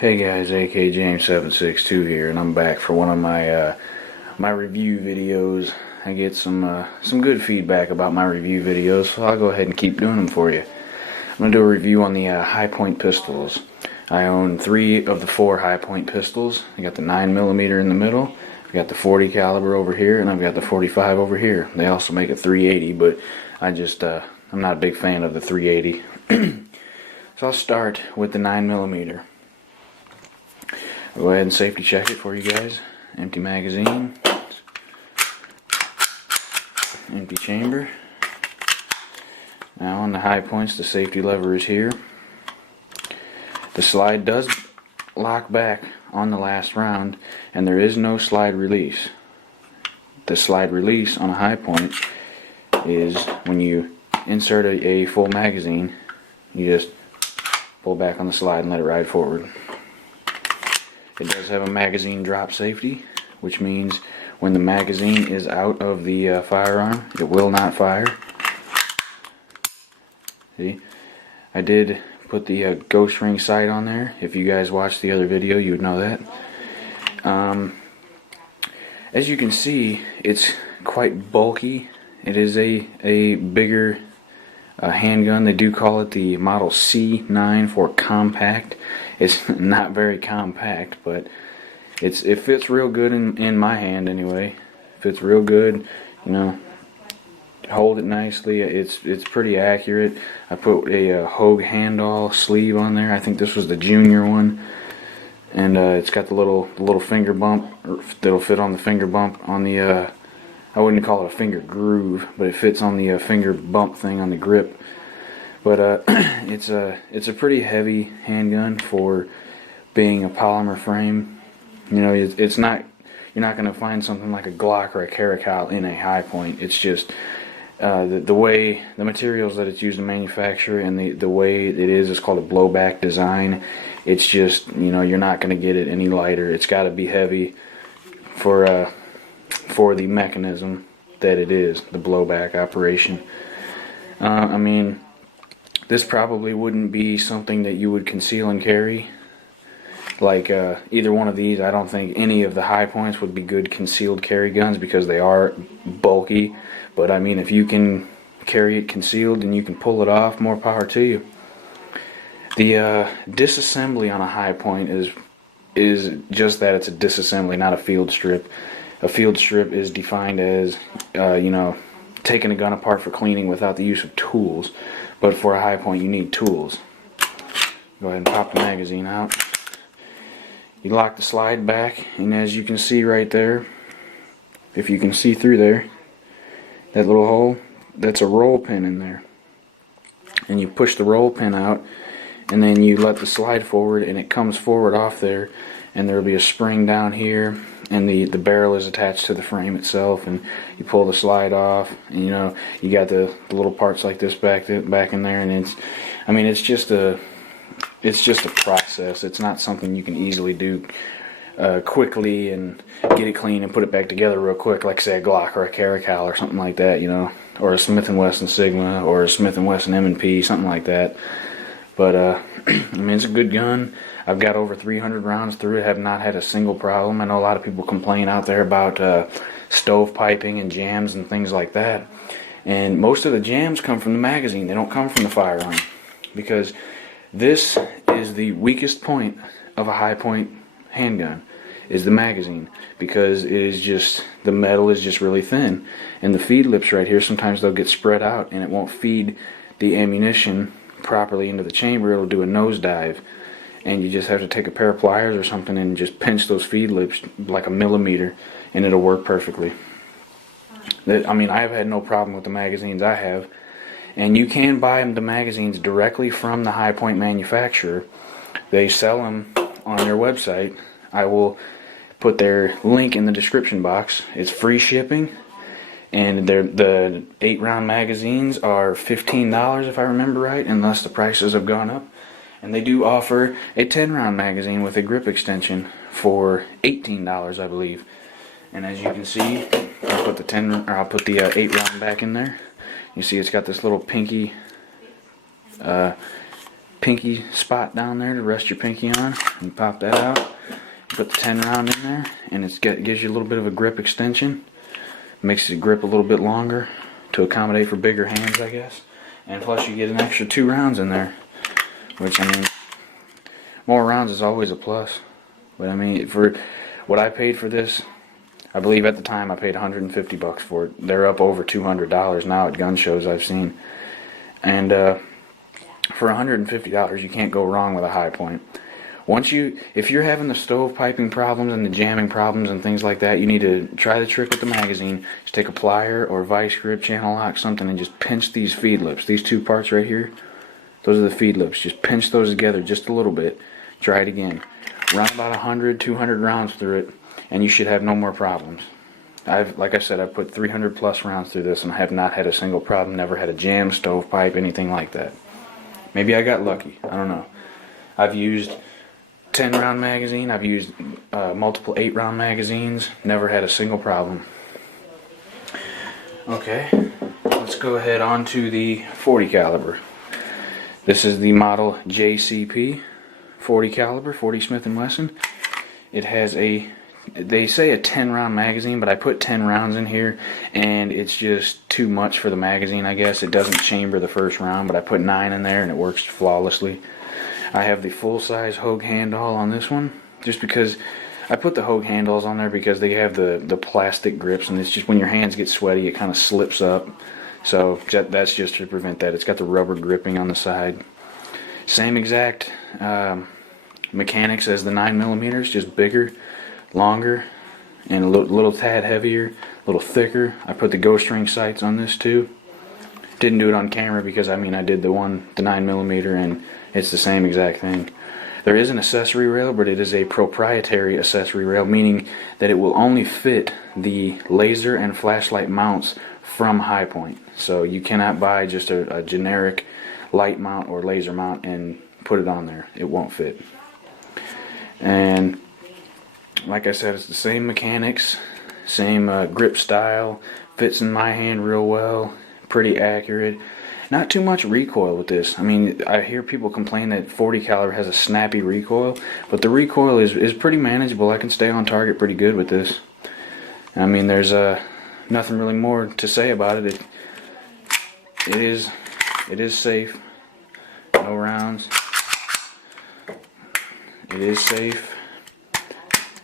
Hey guys, AK James 762 here, and I'm back for one of my my review videos. I get some good feedback about my review videos, so I'll go ahead and keep doing them for you. I'm gonna do a review on the Hi-Point pistols. I own 3 of the 4 Hi-Point pistols. I got the 9mm in the middle, I got the 40 caliber over here, and I've got the 45 over here. They also make a 380, but I'm not a big fan of the 380. So I'll start with the 9mm. I'll go ahead and safety check it for you guys. Empty magazine, empty chamber. Now on the Hi-Points, the safety lever is here. The slide does lock back on the last round, and there is no slide release. The slide release on a Hi-Point is when you insert a full magazine, you just pull back on the slide and let it ride forward. It does have a magazine drop safety, which means when the magazine is out of the firearm, it will not fire. See, I did put the ghost ring sight on there. If you guys watched the other video, you would know that. As you can see, it's quite bulky. It is a bigger handgun. They do call it the Model C9 for compact. It's not very compact, but it fits real good in my hand anyway. It fits real good, you know. Hold it nicely. It's pretty accurate. I put a Hogue Handall sleeve on there. I think this was the junior one, and it's got the little finger bump that'll fit on the finger bump on the. I wouldn't call it a finger groove, but it fits on the finger bump thing on the grip. But it's a pretty heavy handgun for being a polymer frame. You know, it's not, you're not going to find something like a Glock or a Caracal in a Hi-Point. It's just the way, the materials that it's used to manufacture, and the way it is called a blowback design. It's just, you know, you're not going to get it any lighter. It's got to be heavy for the mechanism that it is, the blowback operation. I mean, this probably wouldn't be something that you would conceal and carry. Like either one of these, I don't think any of the Hi-Points would be good concealed carry guns because they are bulky. But I mean, if you can carry it concealed and you can pull it off, more power to you. The disassembly on a Hi-Point is just that. It's a disassembly, not a field strip. A field strip is defined as you know, taking a gun apart for cleaning without the use of tools. But for a Hi-Point, you need tools. Go ahead and pop the magazine out. You lock the slide back, and as you can see right there, if you can see through there, that little hole, that's a roll pin in there. And you push the roll pin out, and then you let the slide forward, and it comes forward off there, and there will be a spring down here, and the barrel is attached to the frame itself, and you pull the slide off, and you know, you got the little parts like this back in there, and it's just a process. It's not something you can easily do quickly and get it clean and put it back together real quick, like say a Glock or a Caracal or something like that, you know, or a Smith & Wesson Sigma or a Smith & Wesson M&P, something like that. But I mean, it's a good gun. I've got over 300 rounds through it, have not had a single problem. I know a lot of people complain out there about stove piping and jams and things like that. And most of the jams come from the magazine. They don't come from the firearm. Because this is the weakest point of a Hi-Point handgun, is the magazine. Because it is just, the metal is just really thin. And the feed lips right here, sometimes they'll get spread out and it won't feed the ammunition properly into the chamber. It'll do a nosedive. And you just have to take a pair of pliers or something and just pinch those feed lips like a millimeter, and it'll work perfectly. I mean, I've had no problem with the magazines I have. And you can buy the magazines directly from the Hi-Point manufacturer. They sell them on their website. I will put their link in the description box. It's free shipping. And the 8-round magazines are $15 if I remember right, unless the prices have gone up. And they do offer a 10-round magazine with a grip extension for $18, I believe. And as you can see, I'll put the 8-round back in there. You see, it's got this little pinky pinky spot down there to rest your pinky on. You pop that out, put the 10 round in there, and it gives you a little bit of a grip extension. Makes the grip a little bit longer to accommodate for bigger hands, I guess. And plus you get an extra 2 rounds in there, which, I mean, more rounds is always a plus. But I mean, for what I paid for this, I believe at the time I paid $150 for it. They're up over $200 now at gun shows I've seen. And for $150, you can't go wrong with a Hi-Point. If you're having the stove piping problems and the jamming problems and things like that, you need to try the trick with the magazine. Just take a plier or vice grip, channel lock, something, and just pinch these feed lips. These 2 parts right here, those are the feed lips. Just pinch those together just a little bit. Try it again. Run about 100, 200 rounds through it, and you should have no more problems. Like I said, I've put 300 plus rounds through this, and I have not had a single problem. Never had a jam, stovepipe, anything like that. Maybe I got lucky. I don't know. I've used 10 round magazine. I've used multiple 8 round magazines. Never had a single problem. Okay, let's go ahead on to the 40 caliber. This is the model JCP 40 caliber, 40 Smith & Wesson. It has they say a 10 round magazine, but I put 10 rounds in here and it's just too much for the magazine, I guess. It doesn't chamber the first round, but I put 9 in there and it works flawlessly. I have the full-size Hogue handle on this one, just because I put the Hogue handles on there because they have the plastic grips, and it's just when your hands get sweaty, it kind of slips up. So that's just to prevent that. It's got the rubber gripping on the side. Same exact mechanics as the 9mm, just bigger, longer, and a little tad heavier, a little thicker. I put the ghost ring sights on this too. Didn't do it on camera because I did the 9mm, and it's the same exact thing. There is an accessory rail, but it is a proprietary accessory rail, meaning that it will only fit the laser and flashlight mounts from Hi-Point. So you cannot buy just a generic light mount or laser mount and put it on there. It won't fit. And like I said, it's the same mechanics, same grip style, fits in my hand real well, pretty accurate. Not too much recoil with this. I mean, I hear people complain that 40 caliber has a snappy recoil, but the recoil is pretty manageable. I can stay on target pretty good with this. I mean, there's nothing really more to say about it. It is safe. No rounds. It is safe.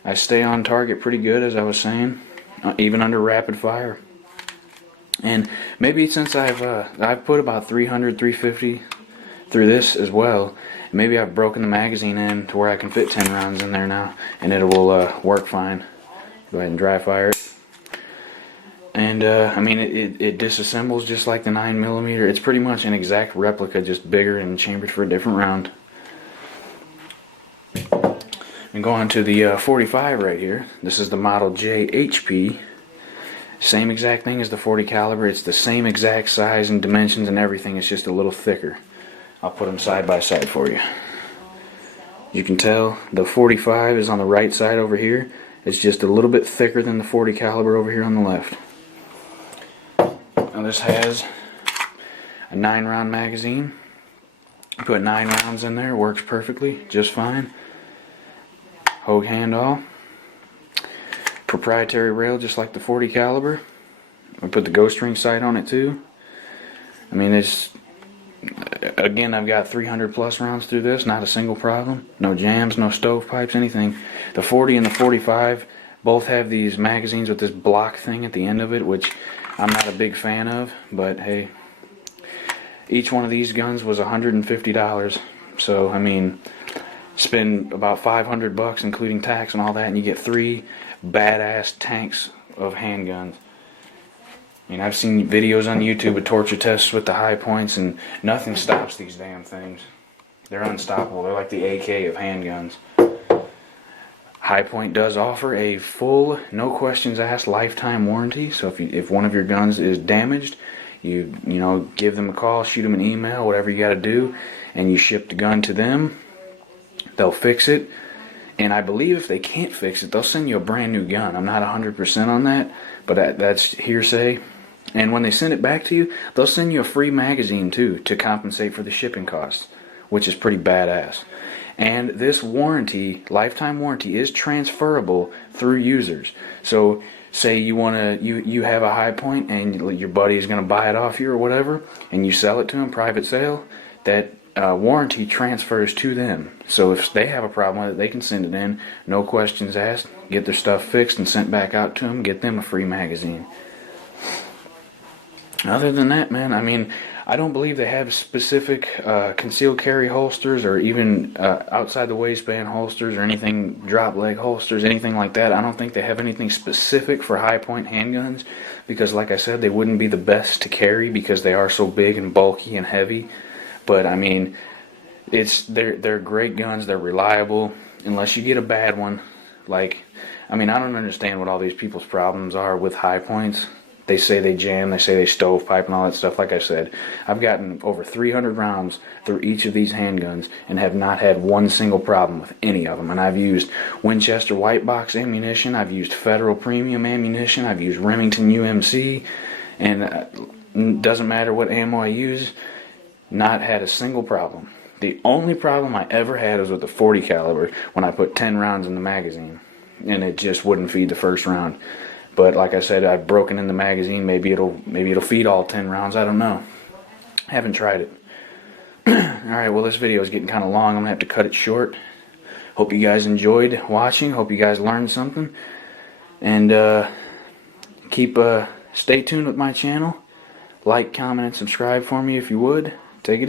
I stay on target pretty good, as I was saying, even under rapid fire. And maybe since I've put about 300, 350 through this as well, maybe I've broken the magazine in to where I can fit 10 rounds in there now, and it will work fine. Go ahead and dry fire it. And I mean, it disassembles just like the 9mm. It's pretty much an exact replica, just bigger and chambered for a different round. And go on to the 45 right here. This is the model JHP. Same exact thing as the 40 caliber. It's the same exact size and dimensions and everything. It's just a little thicker. I'll put them side by side for you. You can tell the 45 is on the right side over here. It's just a little bit thicker than the 40 caliber over here on the left. Now this has a 9 round magazine. Put 9 rounds in there. Works perfectly, just fine. Hogue handle. Proprietary rail, just like the 40 caliber. I put the ghost ring sight on it too. I mean, again, I've got 300 plus rounds through this, not a single problem. No jams, no stovepipes, anything. The 40 and the 45 both have these magazines with this block thing at the end of it, which I'm not a big fan of, but hey, each one of these guns was $150. So I mean, spend about $500 including tax and all that, and you get 3 badass tanks of handguns. I mean, I've seen videos on YouTube with torture tests with the Hi-Points, and nothing stops these damn things. They're unstoppable. They're like the AK of handguns. Hi-Point does offer a full, no questions asked, lifetime warranty. So if one of your guns is damaged, you give them a call, shoot them an email, whatever you got to do, and you ship the gun to them. They'll fix it. And I believe if they can't fix it, they'll send you a brand new gun. I'm not 100% on that, but that's hearsay. And when they send it back to you, they'll send you a free magazine too to compensate for the shipping costs, which is pretty badass. And this warranty, lifetime warranty, is transferable through users. So say you have a High Point and your buddy is going to buy it off you or whatever, and you sell it to him, private sale, that warranty transfers to them. So if they have a problem with it, they can send it in, no questions asked, get their stuff fixed and sent back out to them, get them a free magazine. Other than that, man, I mean, I don't believe they have specific concealed carry holsters or even outside the waistband holsters or anything, drop leg holsters, anything like that. I don't think they have anything specific for High Point handguns because, like I said, they wouldn't be the best to carry because they are so big and bulky and heavy. But I mean, they're great guns. They're reliable unless you get a bad one. Like, I mean, I don't understand what all these people's problems are with High Points. They say they jam, they say they stovepipe and all that stuff. Like I said, I've gotten over 300 rounds through each of these handguns and have not had one single problem with any of them. And I've used Winchester white box ammunition, I've used Federal premium ammunition, I've used Remington UMC, and it doesn't matter what ammo I use, not had a single problem. The only problem I ever had was with the 40 caliber when I put 10 rounds in the magazine and it just wouldn't feed the first round. But like I said, I've broken in the magazine. Maybe it'll feed all 10 rounds. I don't know. Haven't tried it. Alright, well this video is getting kind of long. I'm going to have to cut it short. Hope you guys enjoyed watching. Hope you guys learned something. And stay tuned with my channel. Like, comment, and subscribe for me if you would.